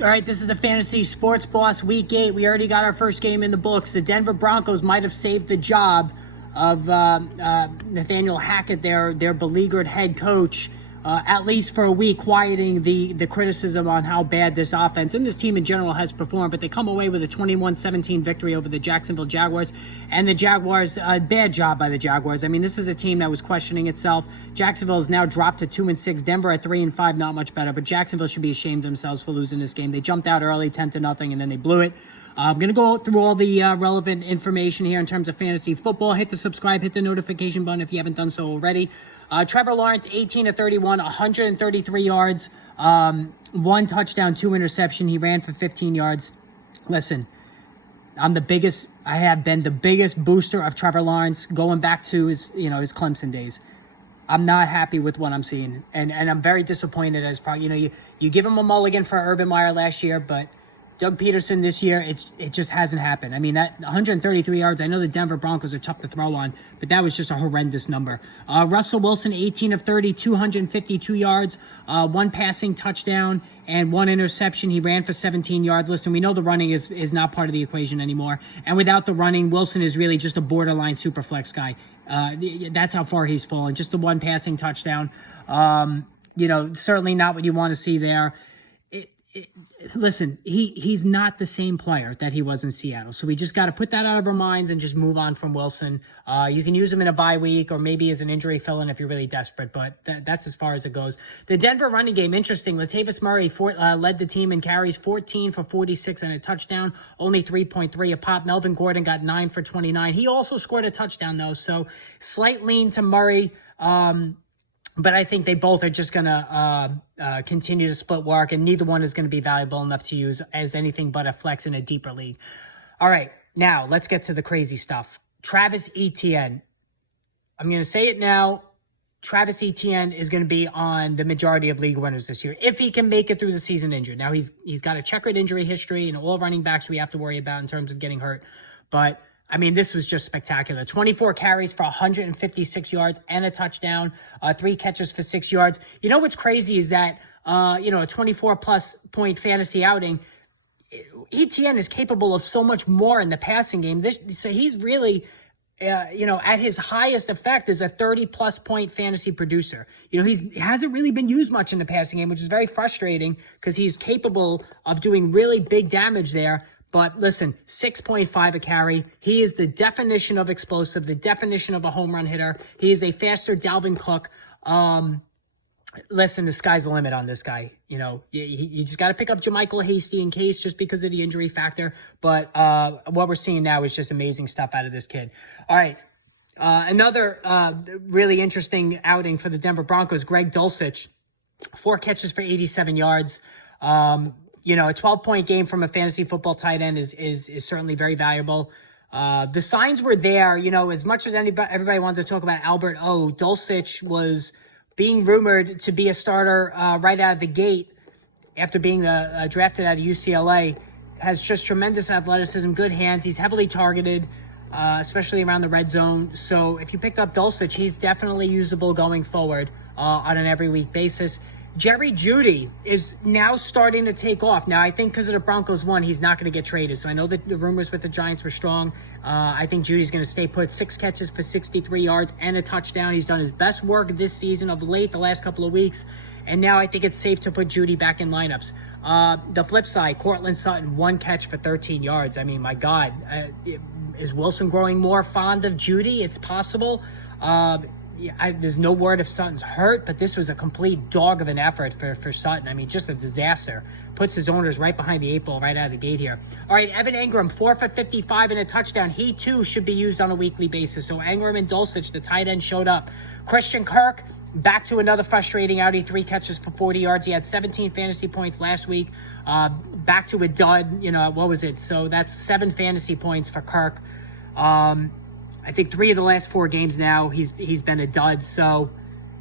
All right, this is the Fantasy Sports Boss Week 8. We already got our first game in the books. The Denver Broncos might have saved the job of Nathaniel Hackett, their beleaguered head coach, at least for a week, quieting the criticism on how bad this offense and this team in general has performed. But they come away with a 21-17 victory over the Jacksonville Jaguars. And the Jaguars, bad job by the Jaguars. I mean, this is a team that was questioning itself. Jacksonville has now dropped to 2-6. Denver at 3-5, not much better. But Jacksonville should be ashamed of themselves for losing this game. They jumped out early, 10-0, and then they blew it. I'm going to go through all the relevant information here in terms of fantasy football. Hit the subscribe, hit the notification button if you haven't done so already. Trevor Lawrence, 18-31, 133 yards, 1 touchdown, 2 interception. He ran for 15 yards. Listen, I have been the biggest booster of Trevor Lawrence going back to his Clemson days. I'm not happy with what I'm seeing, and I'm very disappointed as part. You give him a mulligan for Urban Meyer last year, but Doug Peterson this year, it just hasn't happened. I mean, that 133 yards, I know the Denver Broncos are tough to throw on, but that was just a horrendous number. Russell Wilson, 18-30, 252 yards, 1 passing touchdown, and 1 interception. He ran for 17 yards. Listen, we know the running is not part of the equation anymore. And without the running, Wilson is really just a borderline super flex guy. That's how far he's fallen. Just the 1 passing touchdown. Certainly not what you want to see there. Listen, he's not the same player that he was in Seattle. So we just got to put that out of our minds and just move on from Wilson. You can use him in a bye week or maybe as an injury fill-in if you're really desperate, but that's as far as it goes. The Denver running game, interesting. Latavius Murray led the team in carries, 14 for 46 and a touchdown, only 3.3 a pop. Melvin Gordon got 9 for 29. He also scored a touchdown, though, so slight lean to Murray. But I think they both are just going to continue to split work, and neither one is going to be valuable enough to use as anything but a flex in a deeper league. All right, now let's get to the crazy stuff. Travis Etienne. I'm going to say it now. Travis Etienne is going to be on the majority of league winners this year, if he can make it through the season injured. Now, he's got a checkered injury history, and all running backs we have to worry about in terms of getting hurt. But I mean, this was just spectacular. 24 carries for 156 yards and a touchdown, 3 catches for 6 yards. You know what's crazy is that, a 24-plus point fantasy outing, Etienne is capable of so much more in the passing game. So he's really, at his highest effect as a 30-plus point fantasy producer. He hasn't really been used much in the passing game, which is very frustrating because he's capable of doing really big damage there. But listen, 6.5 a carry. He is the definition of explosive, the definition of a home run hitter. He is a faster Dalvin Cook. Listen, the sky's the limit on this guy. You just got to pick up JaMychal Hasty in case, just because of the injury factor. But what we're seeing now is just amazing stuff out of this kid. All right. Another really interesting outing for the Denver Broncos, Greg Dulcich, 4 catches for 87 yards. A 12-point game from a fantasy football tight end is certainly very valuable. The signs were there, as much as everybody wanted to talk about Albert O. Dulcich was being rumored to be a starter right out of the gate after being drafted out of UCLA. Has just tremendous athleticism, good hands. He's heavily targeted, especially around the red zone. So if you picked up Dulcich, he's definitely usable going forward on an every week basis. Jerry Jeudy is now starting to take off. Now, I think because of the Broncos won, he's not going to get traded. So I know that the rumors with the Giants were strong. I think Judy's going to stay put. 6 catches for 63 yards and a touchdown. He's done his best work this season of late, the last couple of weeks. And now I think it's safe to put Jeudy back in lineups. The flip side, Cortland Sutton, 1 catch for 13 yards. I mean, my God. Is Wilson growing more fond of Jeudy? It's possible. There's no word if Sutton's hurt, but this was a complete dog of an effort for Sutton. I mean, just a disaster. Puts his owners right behind the 8 ball right out of the gate here. All right, Evan Engram, 4 for 55 and a touchdown. He, too, should be used on a weekly basis. So Engram and Dulcich, the tight end, showed up. Christian Kirk, back to another frustrating outing, 3 catches for 40 yards. He had 17 fantasy points last week. Back to a dud, what was it? So that's 7 fantasy points for Kirk. I think 3 of the last 4 games now, he's been a dud. So,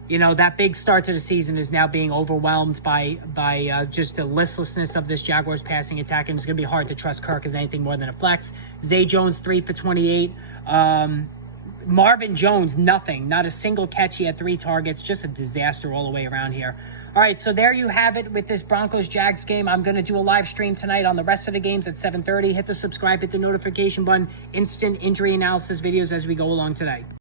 that big start to the season is now being overwhelmed by just the listlessness of this Jaguars passing attack, and it's going to be hard to trust Kirk as anything more than a flex. Zay Jones, 3 for 28. Marvin Jones, nothing. Not a single catch. He had 3 targets. Just a disaster all the way around here. All right, so there you have it with this Broncos-Jags game. I'm going to do a live stream tonight on the rest of the games at 7:30. Hit the subscribe, hit the notification button. Instant injury analysis videos as we go along today.